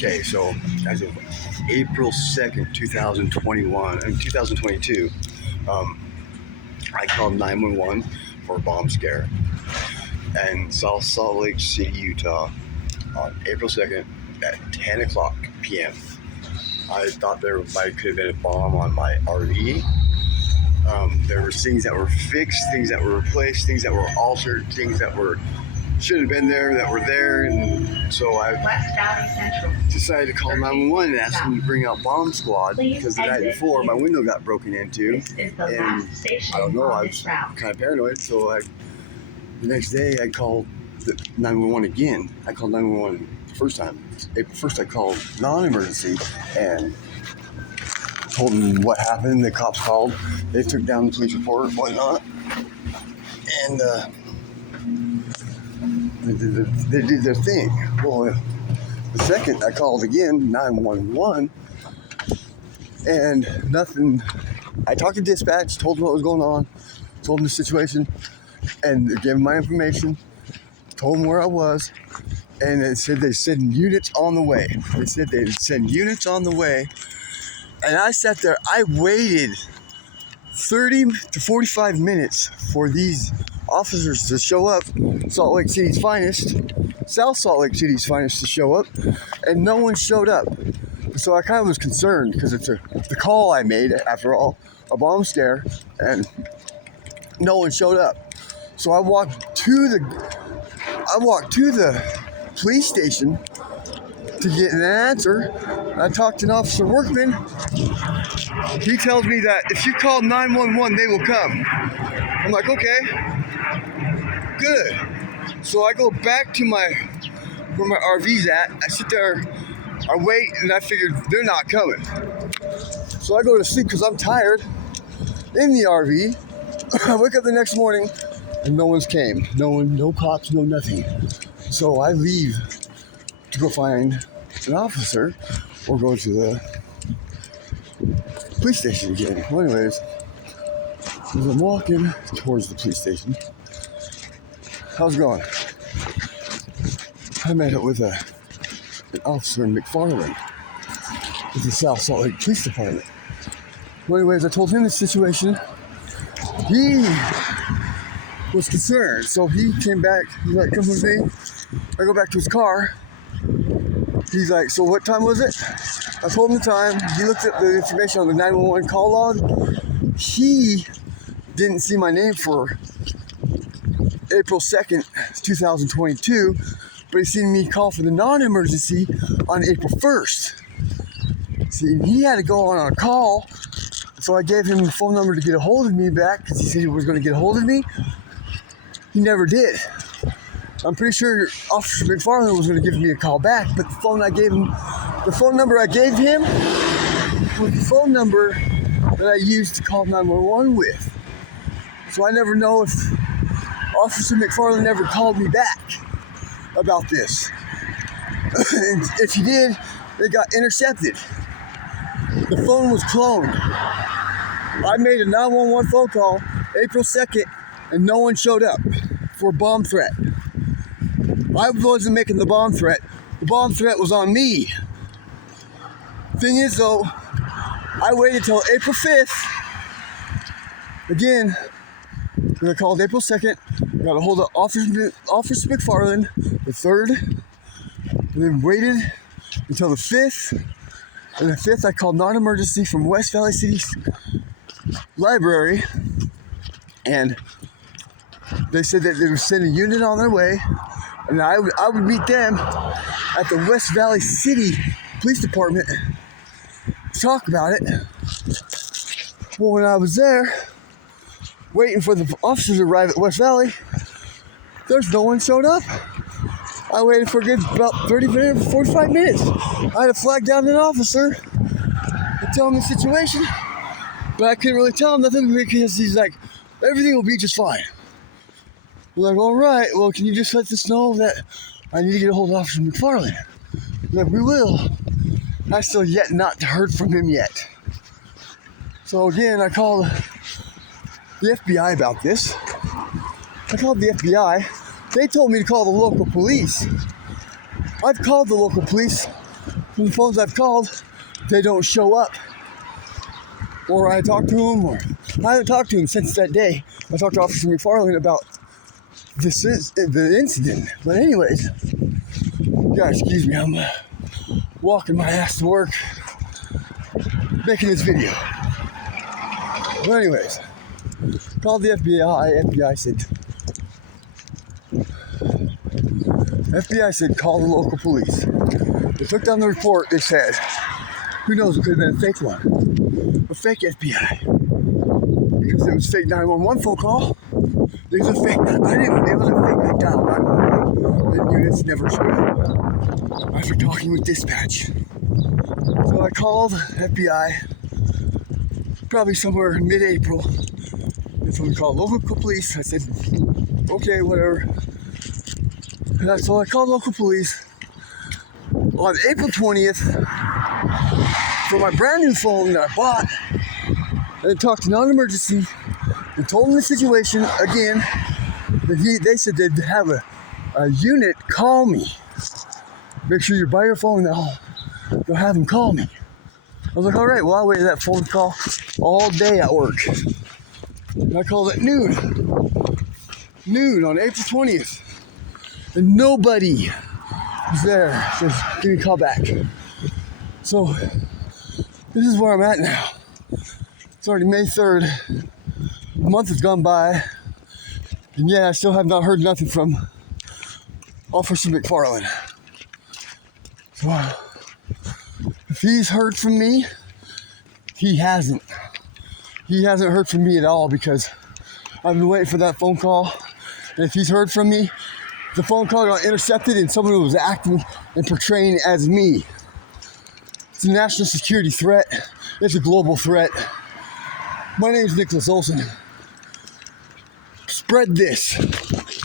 Okay, so as of April 2nd, 2022, I called 911 for a bomb scare in South Salt Lake City, Utah on April 2nd at 10 o'clock p.m. I thought there could have been a bomb on my RV. There were things that were fixed, things that were replaced, things that were altered, things that should have been there that were there, and so I decided to call 911 and ask them to bring out bomb squad because the night before my window got broken into, and I don't know, I was kind of paranoid, so the next day I called 911 again. I called 911 the first time. April 1st I called non-emergency and told them what happened. The cops called. They took down the police report and whatnot, and they did their thing. Well, the second I called again, 911, and nothing. I talked to dispatch, told them what was going on, told them the situation, and gave them my information, told them where I was, and they said they send units on the way. They said they'd send units on the way, and I sat there. I waited 30 to 45 minutes for these officers to show up, Salt Lake City's finest, South Salt Lake City's finest to show up, and no one showed up. So I kind of was concerned because it's the call I made, after all, a bomb scare, and no one showed up. So I walked to the police station to get an answer. I talked to an Officer Workman. He tells me that if you call 911, they will come. I'm like, okay, good. So I go back to where my RV's at. I sit there, I wait, and I figured they're not coming. So I go to sleep because I'm tired in the RV. I wake up the next morning and no one's came. No cops, no nothing. So I leave to go find an officer or go to the police station again. Well, anyways, as I'm walking towards the police station, how's it going? I met up with an officer in McFarlane with the South Salt Lake Police Department. Well, anyways, I told him the situation. He was concerned, so he came back. He's like, come with me. I go back to his car. He's like, so what time was it? I told him the time. He looked at the information on the 911 call log. He didn't see my name for April 2nd, 2022, but he seen me call for the non-emergency on April 1st. See, he had to go on a call, so I gave him the phone number to get a hold of me back because he said he was going to get a hold of me. He never did. I'm pretty sure Officer McFarlane was going to give me a call back, but the phone number I gave him was the phone number that I used to call 911 with. So I never know if Officer McFarlane never called me back about this. And if he did, it got intercepted. The phone was cloned. I made a 911 phone call April 2nd and no one showed up for a bomb threat. I wasn't making the bomb threat. The bomb threat was on me. Thing is though, I waited till April 5th. Again, I called April 2nd, got a hold of Officer McFarlane the 3rd, and then waited until the 5th. And the 5th I called non-emergency from West Valley City Library, and they said that they would send a unit on their way, and I would meet them at the West Valley City Police Department to talk about it. Well, when I was there, waiting for the officers to arrive at West Valley, there's no one showed up. I waited for a good about 30 minutes, 45 minutes. I had to flag down an officer and tell him the situation, but I couldn't really tell him nothing because he's like, everything will be just fine. I'm like, all right, well, can you just let us know that I need to get a hold of Officer McFarlane? I'm like, we will. I still yet not heard from him yet. So again, I called the FBI about this. I called the FBI. They told me to call the local police. I've called the local police from the phones I've called, they don't show up. Or I talk to them, or I haven't talked to him since that day. I talked to Officer McFarlane about the incident. But anyways, guys, excuse me, I'm walking my ass to work, making this video. But anyways, called the FBI. FBI said call the local police. They took down the report. They said, who knows, it could have been a fake one, a fake FBI, because it was fake 911 phone call. It was a fake. It was a fake dial. The units never showed up after talking with dispatch. So I called FBI probably somewhere in mid-April. And so we called local police. I said, okay, whatever. So I called local police on April 20th for my brand new phone that I bought, and talked to non-emergency and told them the situation again. That they said they'd have a unit call me. Make sure you buy your phone now. They'll have them call me. I was like, all right, well, I'll wait for that phone call all day at work. And I called at noon on April 20th. And nobody was there. Says, give me a call back. So, this is where I'm at now. It's already May 3rd. A month has gone by. And yeah, I still have not heard nothing from Officer McFarlane. So, if he's heard from me, he hasn't. He hasn't heard from me at all because I've been waiting for that phone call. And if he's heard from me, the phone call got intercepted and someone was acting and portraying as me. It's a national security threat. It's a global threat. My name is Olsen. Spread this.